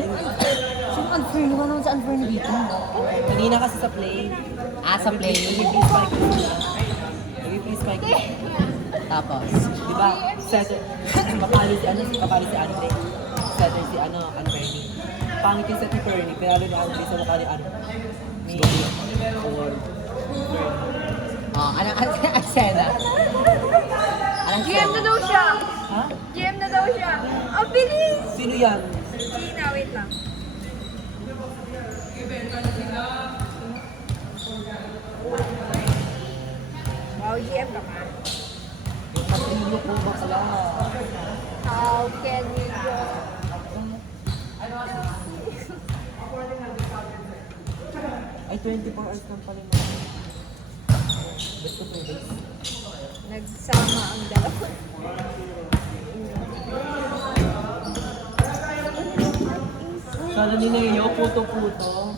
Sino unfair mo? Ano sa unfair na dito? Kanina kasi sa play. Sa play. Please, Mike. Tapos, Di ba? Setter. Papalo si Andre. Setter si Anferni. Pangit yung set ni Fernie. Pinalo ni Andre sa mukha ni Ni Or. anong eksena? Anong GM na daw siya. Ha? GM na daw siya. Ang bilis! Sino yan? Gina, wait lang. Wow, GM ka pa. Patrino po ba pala? How can we go? Ay, 24 hours lang pala mo. Best of 2 days. Nagsama ang dalawa. Sana ni Neo, puto-puto.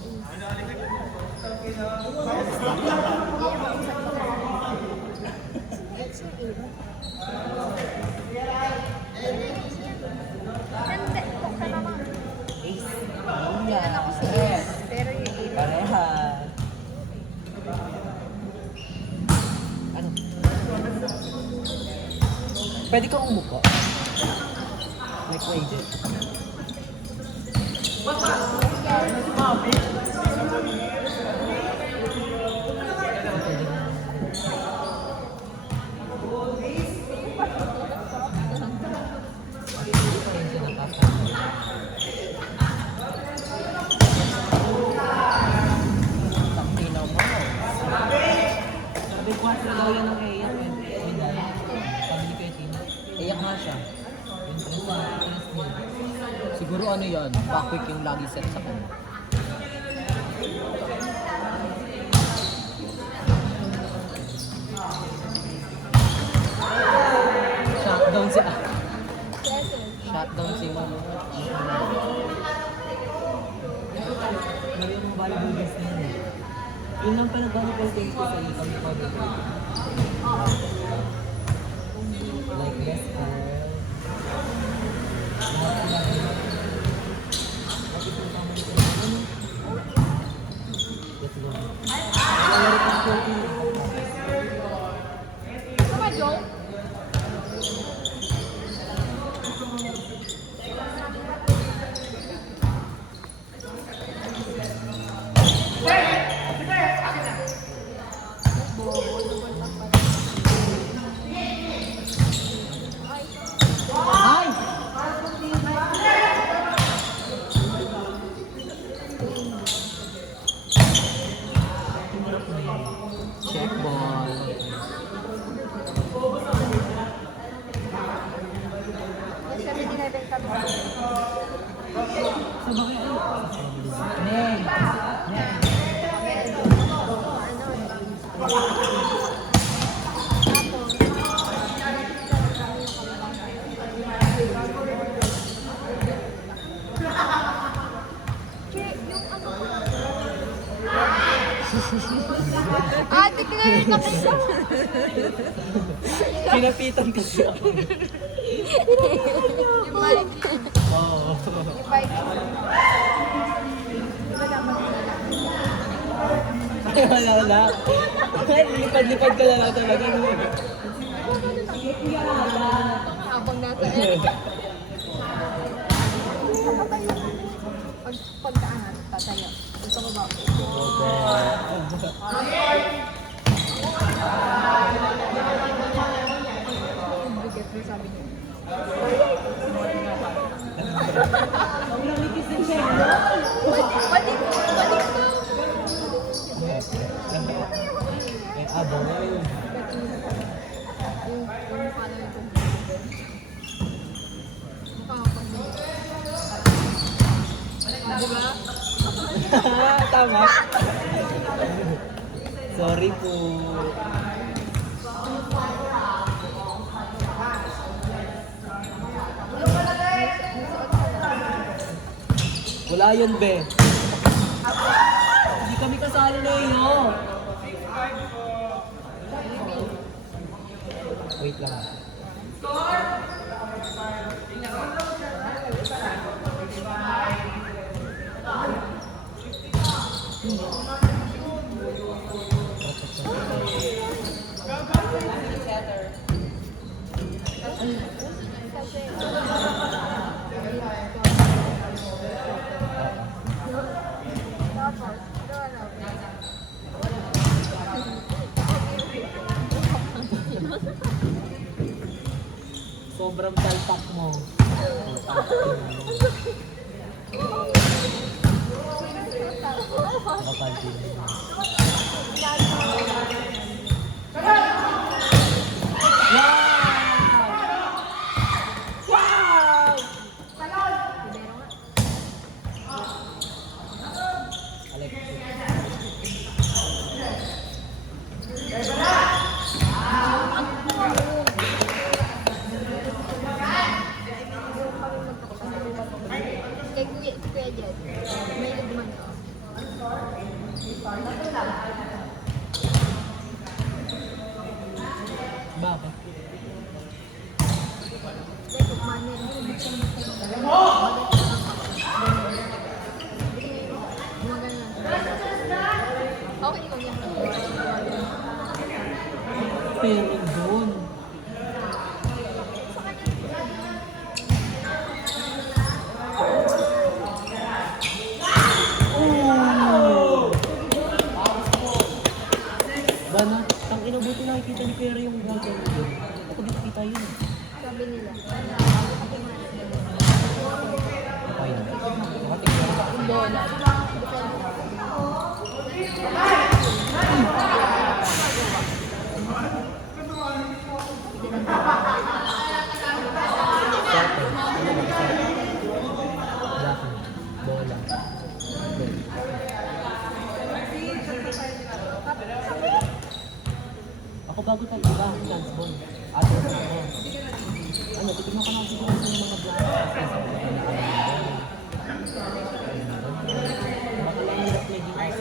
Hindi, kung ka naman. Ace. Kailan ako si Yes. Ace, pero yung 8. Pareha. Ano? Pwede kang umupo. Like waited. Tino mo. Sabi 4 daw yan ng Eya. Sabi ni Kuya Tina. Iyak nga siya. Siguro ano yan, backwick yung lagi set sa kanya. Shutdown si Shutdown si Mamo. Meron yung valuables na yun eh. Yun lang pala valuables ko sa iyo kami pa dito. Like best girl. Sama, Joe? Ay! Check ball. Yung 7-Eleven ka ba? Neng! Ate, kinayin na kita. Pinapitan kasi ako. Yung bike. Oo. Yung bike. Di ba dapat Wala. Lipad-lipad ka na lang talaga. habang nasa air? Pagdaan, tatayo. Gusto mo ba? Bigat mo sabi niya. Balik ko! Ay, abo. Yung mukha na ito. Diba? Tama. Sorry po. Wala yun, be. Hindi kami kasali na iyo. Wait lang. Sobrang talpak mo. Nakapalti na. Wow! Kay Kuya Jed, may nagman ka. Bakit? Like, umano, hindi siya okay ko yan. Pero doon. Bana, ang inabuti nakikita ni Perry yung bottle doon. Ako di nakita yun. Sabi nila. Okay na. Makatingin ka. Bola. Siyempre. Ano ba? Jackie. Bola. Okay. Ako bago tayo, diba? Chance ball. Ato sa ako. Ano, titignan ka na siguro sa mga vlog. Baka lang hirap maging isa.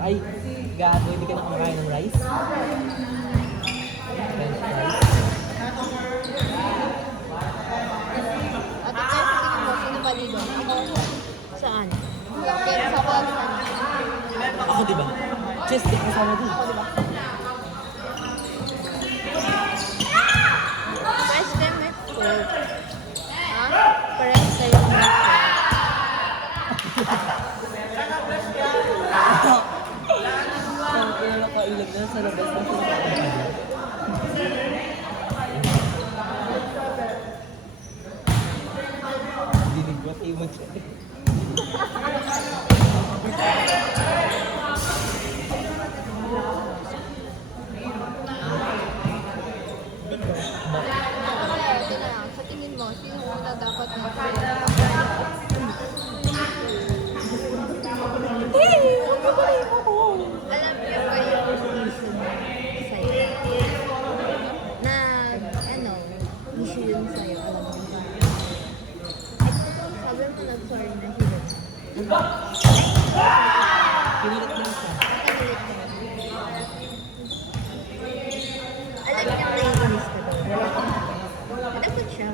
Ay, gago, hindi ka na kumakain ng rice? French fries? At ito yung tingin mo, sino ba dito? Ako. Saan? Pero sa Palsan. Ako diba? Chess, di kasama dun. Ako, diba? Fresh them with food. Ha? Fresh kayo with food. Ang pinakailag na sa labas na pinakailag. Dinig ko, iwan siya. Kaya, ito na lang. Sa tingin mo, sino una dapat mag-food? Alam niyo ba yung issue sa'yo? Na, ano, issue yun sa'yo, alam mo ba? At sabi mo nag-sorry na sila. Kinilit lang siya. Alam niya na naiinis ka daw. Dapat siya.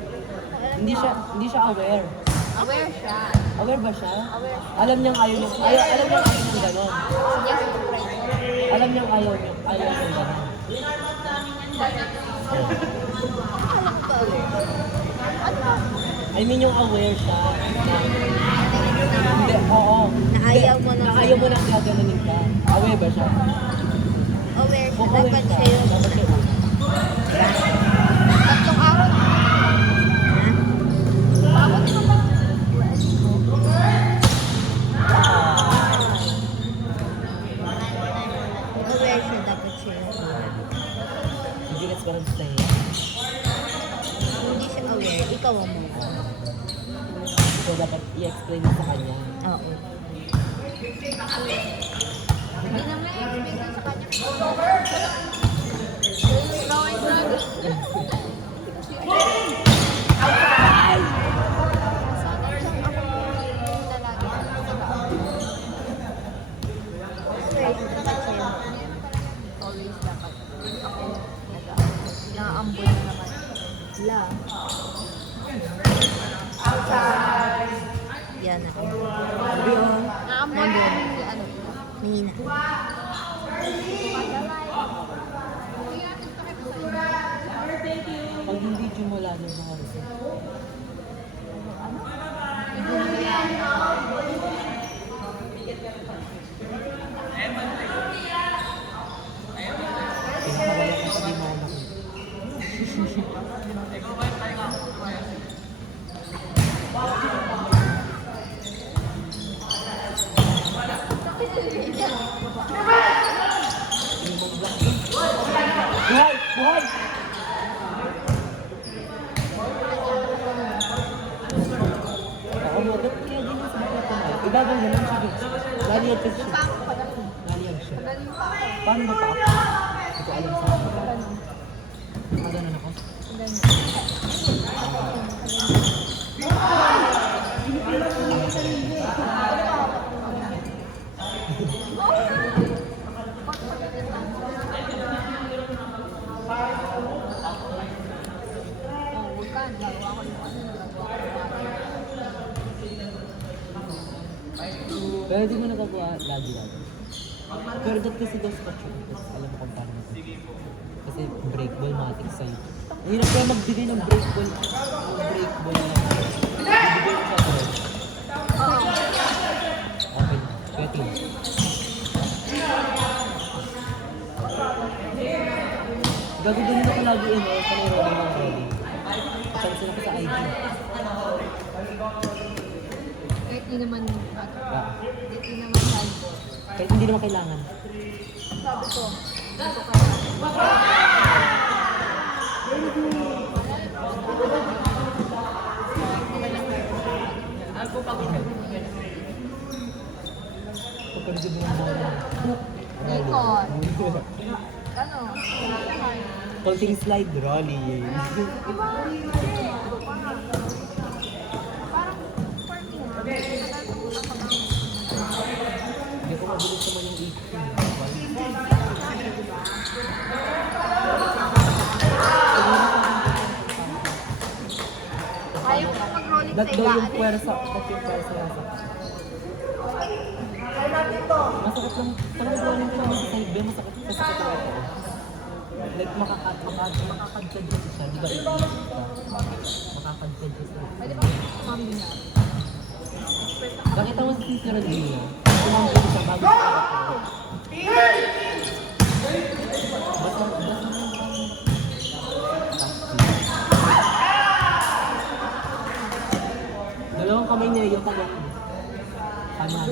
Hindi siya aware. Aware siya. Aware ba siya? Aware. Alam niyang ayaw niya. Alam niyang ayaw niya gano'n. Yes, friend. Alam niyang ayaw niya gano'n. Alam ko aware. Ano? I mean yung aware siya. Hindi, Na oo. ayaw mo na. Na ayaw mo nang gaganunin ka. Aware ba siya? Aware siya. Kung aware Dapat siya, siya yun. dapat siya una. Tatlong araw na. Bakit mo ba? Aware siya. Dapat siya yun. Hindi gets parang stay. Hindi siya aware. Ikaw ang mo. So dapat i-explain mo sa kanya. Oo. Hindi naman i-explain sa kanya. Drawing brother. Sana siyang ako yung lalaki. Straight dapat siya. Always dapat. Ako, nag-aambol na naman. La. Yan na. Naambol na si ano. Nina. Pag hindi wala na sa kanila. Pinakawala ko sa di mo ako nakita. Buhay! Buhay! Ako mo, ba't kaya di mo sa bakit ko na? Ibabang naman siya dito. Laliyag kasi siya. Laliyag siya. Paano ba pa ako? Hindi ko alam sa akin. Maganon ako. Pero di mo nagagawa lagi-lagi. Pero dati kasi daw sa picture, alam mo kung paano ito. Kasi break ball matik sa'yo. Ang hirap kaya magbigay ng break ball. Break ball na lang. Bibigay mo sa ball. Okay, pwede. Gagawin ako lagi panay rolling ng rolling. Papansin ako sa ID. Kahit di naman, Ah, kahit di naman salvo. kahit hindi naman kailangan. Sabi ko, dito ka. Kapag mo ng bola. Ikot. Ano? Konting slide, rolling. Diba? Parang for me, Hindi ko mabilis naman yung 18. ayaw ko mag-rolling sa That daw yung igaan. puwersa. That yung puwersa nasa. Masakit lang. Parang rolling ko naman sa side B, masakit lang ito. Like makakadkad siya, di ba? Makakadkad siya. Pwede ba mami na? Nakita mo si Sir Rodrigo? Tumangkin siya bago sa ako. Dalawang kamay niya yung kanya. Kanan.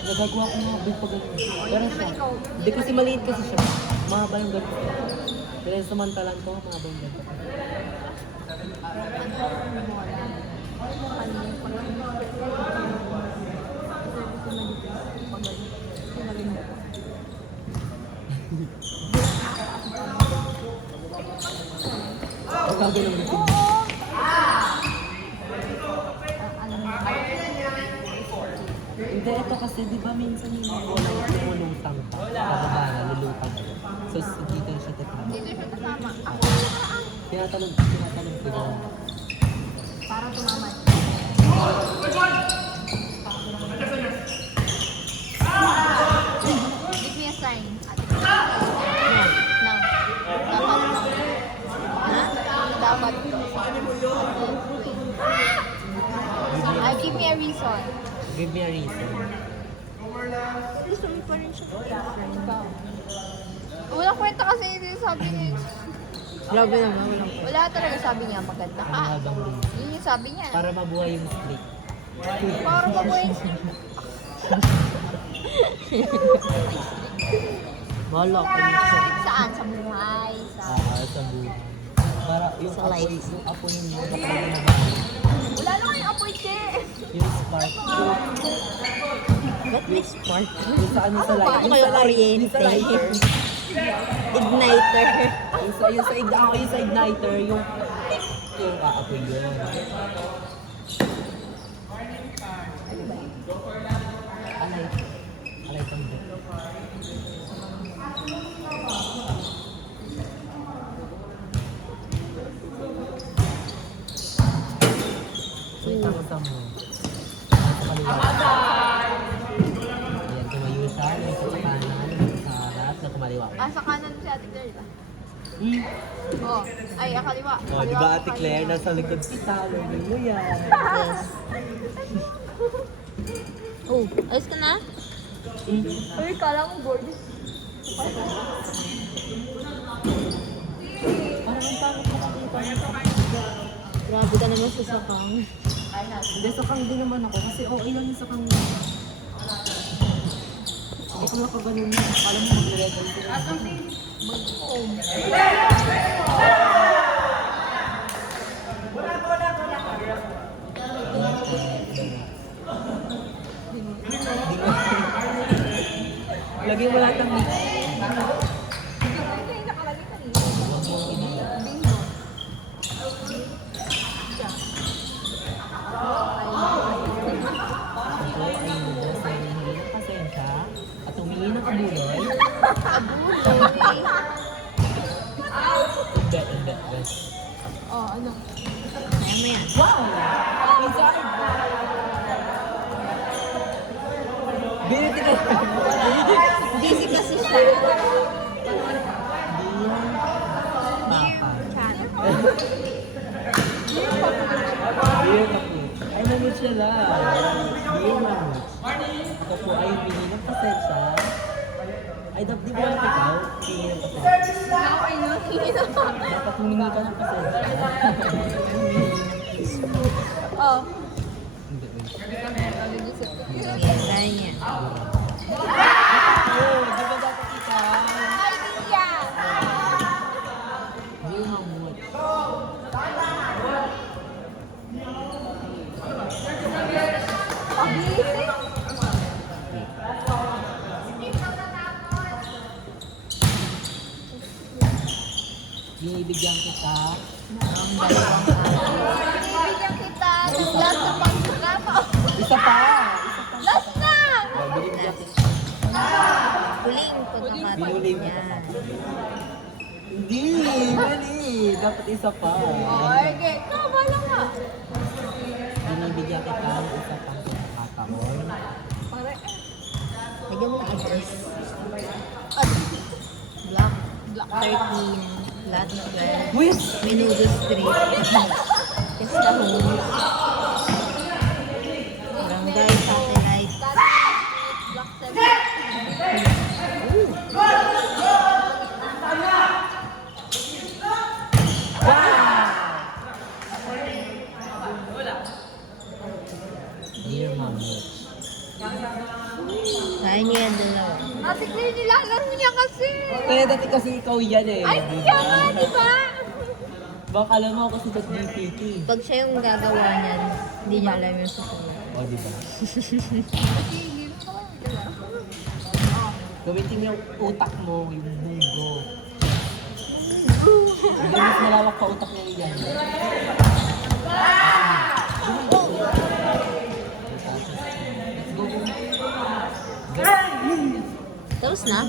Nagagawa ko mga big pag pero siya. Hindi kasi maliit kasi siya. Mahaba yung ganito. Pero samantalan ko, mahaba yung ganito. Ang gagawin ng bitin. Hindi, ito kasi di ba minsan yung mga bola yung lumulutang pa. Pababa na, lulutang pa. So, dito siya tekman. Dito siya kasama. Ako Tinatalon ko yun. parang tumamad. Give me a sign. Now. Dapat. Give me a reason. Give me a reason. Gusto mo pa rin siya. Walang kwenta kasi sabi niya. Grabe naman, walang ko. Wala talaga sabi niya maganda ka. Ang habang reason. Yun yung sabi niya. Para mabuhay yung streak. Para mabuhay siya. Bahala ko nito. Saan? Sa buhay? Sa... Sa buhay. Para yung Sa apoy, life. yung apoy yung nakakalaga na bahay. Wala lang yung apoy, che. Yung spark. Ba't may spark? Yung sa ano sa light. Paano kayo kuryente? Yung sa lighter. Igniter. Yung sa igniter, yung aapoy yun. Alay tambo. So, itama-tamo. Sa kaliwa. Ayan, tumayo siya. May sa kanan, may sa harap, na kumaliwa. Sa kanan si Ate Girl. Hmm. Oh, ay, kaliwa. Oh, di ba Ate Claire, nasa likod kita, learning mo yan. Yes. Oh, ayos ka na? Uy, kala mo board. Parang ang pangit nakakita. Grabe ka naman sa sakang. Hindi, sakang din naman ako kasi okay lang yung sakang. Ako kung nakaganon mo, alam mo mag-level sila. Lagyan mo lahat ng mix. Ito ay lubos na hinihingi ng pasensya at humingi ng kabuloy. Abuloy. Hindi. Oh, ano? Ayan mo yan. Wow! Wizard! Biniti ka Busy kasi siya. Papa. Chat. Dear Kapit. Ay, mamut siya lang. Dear Mamut. Ako po ay humingi ng pasensya. Ay, di ba lang ikaw? Humingi ng pasensya. Ako ay nakikita. Dapat humingi ka ng pasensya. Oh. Hindi, wait. Yan, ganyan. Oh, di ba dapat ikaw? Ay, Tia! Dear Mamut. Busy? Binibigyan kita. Ang dalawang bibigyan kita. Last na pagkakapa. Isa pa! Last na! Oh, binibigyan kita. Huling pagkakataon Binuling niya. Hindi, mali. Dapat isa pa. Okay, tama lang nga. Binibigyan kita ng isa pang pagkakataon. Pare. Lagyan mo ng address. Block 13. Lot 12. Wait! Menudo Street. Kestahon. Barangay Satellite. Block 7. Dear Mamut. Kaya niya yan dalawa. Ate Claire, nilalaro niya kasi. Kaya dati kasi ikaw yan eh. Ay, di siya ba? nga, di ba? Baka alam mo ako si GPT. Pag siya yung gagawa niyan, hindi niya alam yung susunod. O, di ba? Gamitin yung utak mo, yung bugo. Hindi mas malawak pa utak mo yan. Tapos na?